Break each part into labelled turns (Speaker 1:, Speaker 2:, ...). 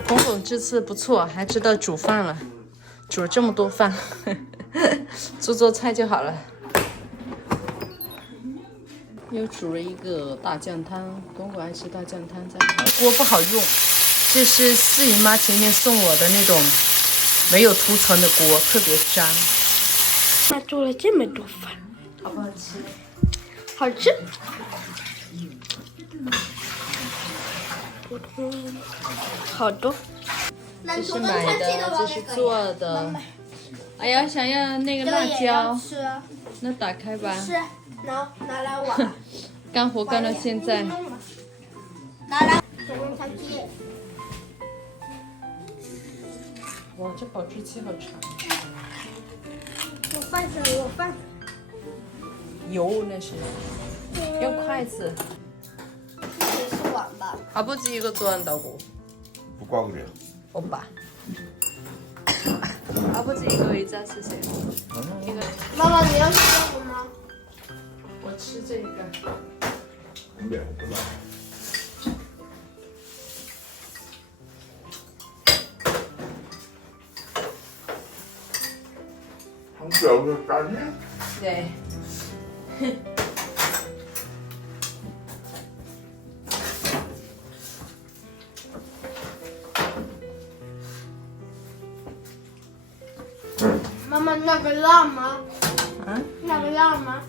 Speaker 1: 红总这次不错，还知道煮饭了，煮了这么多饭，做菜就好了。又煮了一个大酱汤，东莞爱吃大酱汤。锅不好用，这是四姨妈前面送我的那种没有涂层的锅，特别脏。
Speaker 2: 他做了这么多饭，
Speaker 1: 好不好吃？
Speaker 2: 好吃。好多。
Speaker 1: 这是买的，这是做的。哎呀，想要那个辣椒，那打开吧。
Speaker 2: 是，拿来玩。
Speaker 1: 干活干到现在。
Speaker 2: 拿来。
Speaker 1: 哇，这保质期好长。
Speaker 2: 我饭上，我饭。
Speaker 1: 油那是，用筷子。
Speaker 2: 这是碗吧？
Speaker 1: 아버지 이거 좋아한다고.
Speaker 3: 누가 그래요?
Speaker 1: 오빠. 아버지 이거 의자 쓰세요. 이거
Speaker 2: 妈妈，你要吃这个吗？
Speaker 1: 我吃这个。
Speaker 3: 매운구나. 한국 여기서 따니?
Speaker 1: 네.
Speaker 3: 응.
Speaker 2: 妈妈，那个辣吗？
Speaker 1: 응?
Speaker 2: 那个辣吗？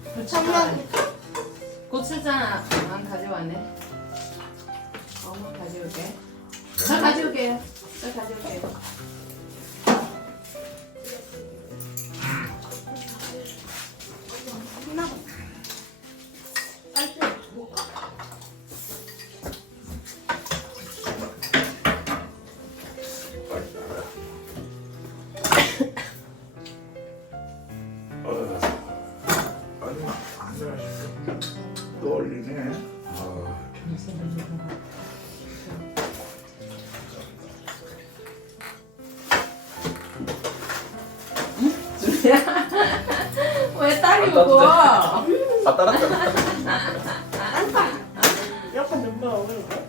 Speaker 1: 고추장 안 가져왔네. 엄마 가져올게. 저 가져올게요. 저 가져올게요.
Speaker 3: 또 올리네.
Speaker 1: 왜 딸이 울고?
Speaker 3: 아, 따랐다.
Speaker 2: 약간 눈물 오는 거?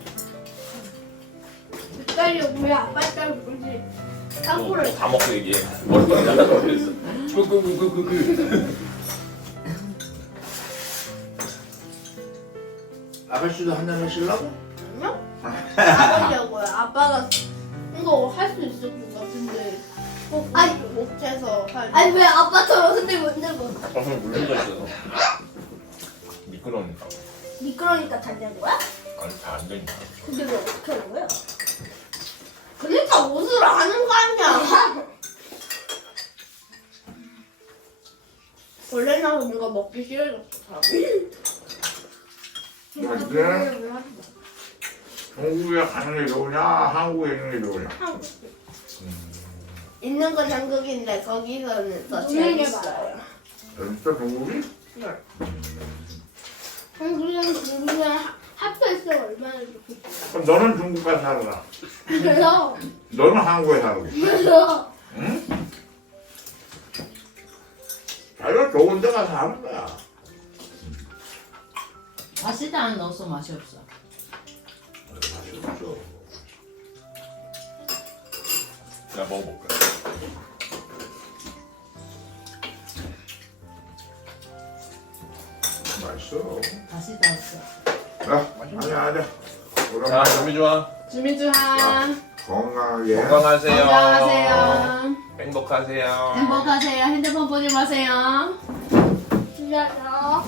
Speaker 2: 딸이 뭐야? 아빠 딸 뭐지? 땅굴을
Speaker 3: 다 먹고 얘기해. 머리가 잘라서 그랬어. 아가씨도 한잔 하실라고?
Speaker 2: 아니요? 아버지하고요. 아빠가 이거 할 수 있을 것 같은데 꼭 못해서 아니 왜 아빠처럼 흔들고
Speaker 3: 가슴에 물린다 있어. 미끄러우니까.
Speaker 2: 미끄러니까 잘 된 거야?
Speaker 3: 아니 다 안 되니까.
Speaker 2: 근데 왜 어떻게 하는 거야? 그러니까 옷을 하는 거 아니야? 원래 나는 이거 먹기 싫어졌어.
Speaker 3: 근데 중국에 가는 게 좋으냐 한국에 있는 게 좋으냐?
Speaker 2: 있는 건 한국인데 거기서는 더 재밌어요.
Speaker 3: 진짜 중국이?
Speaker 2: 한국이랑 중국이랑 합쳐있으면 얼마나 좋겠어.
Speaker 3: 그럼 너는 중국 가서 살아라.
Speaker 2: 그래서
Speaker 3: 너는 한국에 살고.
Speaker 2: 그래서
Speaker 3: 응? 자기가 좋은 데 가서 하는 거야.
Speaker 1: 맛있다 안 넣어서 맛이 없어.
Speaker 3: 맛이 없어. 내가 먹어볼까? 맛있어.
Speaker 1: 맛있다 없어.
Speaker 3: 자, 아니야.
Speaker 4: 자,
Speaker 3: 오랜만에
Speaker 4: 준비 좋아.
Speaker 1: 주민주한
Speaker 3: 건강하게.
Speaker 4: 건강하세요.
Speaker 1: 건강하세요.
Speaker 4: 행복하세요.
Speaker 1: 행복하세요. 핸드폰 보지 마세요.
Speaker 2: 진짜요.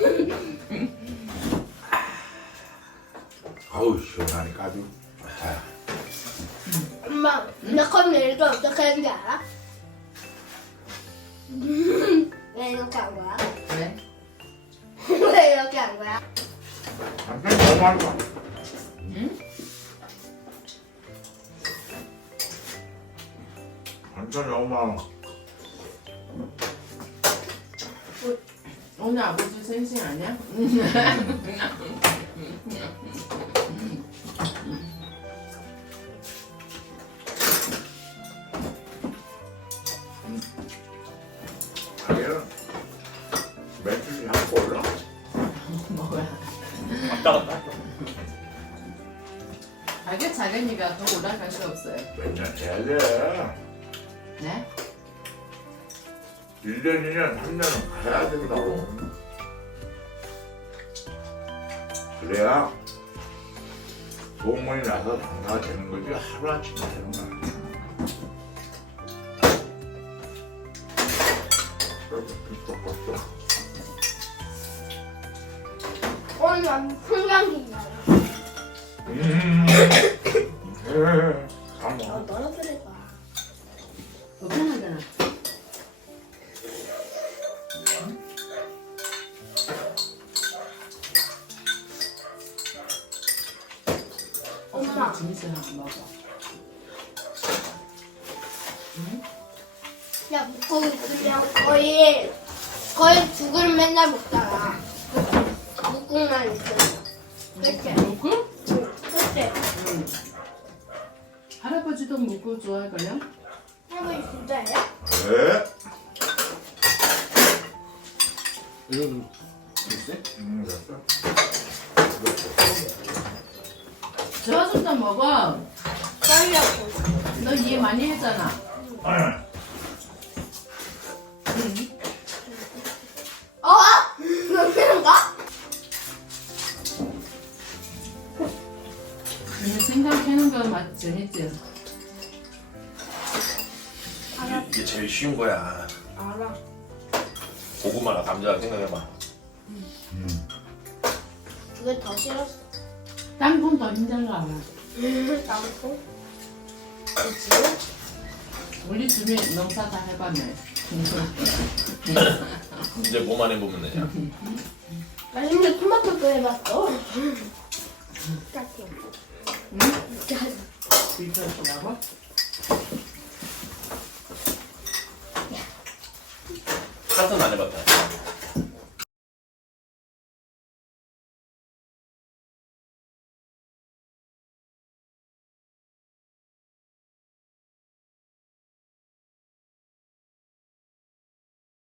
Speaker 3: 아우 시원하니까 아주. 자,
Speaker 2: 엄마, 나 컵을 이거 어떻게 하는지 알아? 왜 이렇게 한 거야?
Speaker 1: 왜?
Speaker 2: 왜 이렇게 한 거야?
Speaker 3: 당장 너무 많이 봐.
Speaker 1: 응?
Speaker 3: 당장 너무 많아.
Speaker 1: 오늘 아버지 생신 아니야?
Speaker 3: 얘는 매출이 자꾸 올라.
Speaker 1: 뭐야?
Speaker 4: 왔다 갔다.
Speaker 1: 자기가 혜미가 더 올라갈 수 없어요.
Speaker 3: 몇년 해야 돼.
Speaker 1: 네?
Speaker 3: 1년, 2년, 3년은 가야 된다고. 그래야 소문이 나서 장사가 되는 거지 하루아침에 되는 거 아니야.
Speaker 2: 오늘 난 풍경이 나요.
Speaker 3: 가모.
Speaker 2: 떨어뜨려봐.
Speaker 1: 불편하잖아.
Speaker 2: 엄마.
Speaker 1: 재밌어요. 먹어.
Speaker 2: 야, 물고기 그냥 거의 죽을 맨날 먹잖아. 묵국만 있잖아. 그치?
Speaker 1: 먹고?
Speaker 2: 그치?
Speaker 1: 응. 할아버지도 먹고 좋아할걸요?
Speaker 2: 할머니 진짜예요?
Speaker 3: 왜?
Speaker 4: 이거 됐어?
Speaker 3: 됐어.
Speaker 1: 저어서도 먹어.
Speaker 2: 떨려고.
Speaker 1: 너 이해 많이 했잖아.
Speaker 2: 어? 그런가?
Speaker 1: 그냥 생각하는 거 맛 재밌지?
Speaker 4: 이게 제일 쉬운 거야.
Speaker 2: 알아.
Speaker 4: 고구마나 감자 생각해봐.
Speaker 2: 그게 더 싫었어.
Speaker 1: 땅콩 더 힘든 거 알아.
Speaker 2: 나도. 그치?
Speaker 1: 우리 집에 농사 다 해봤네.
Speaker 4: 이제 뭐만 해보면 되냐?
Speaker 2: 나 심지어 토마토도 해봤어. 딱히.
Speaker 1: 응? 비벼주라고?
Speaker 4: 팥은 안 해봤다.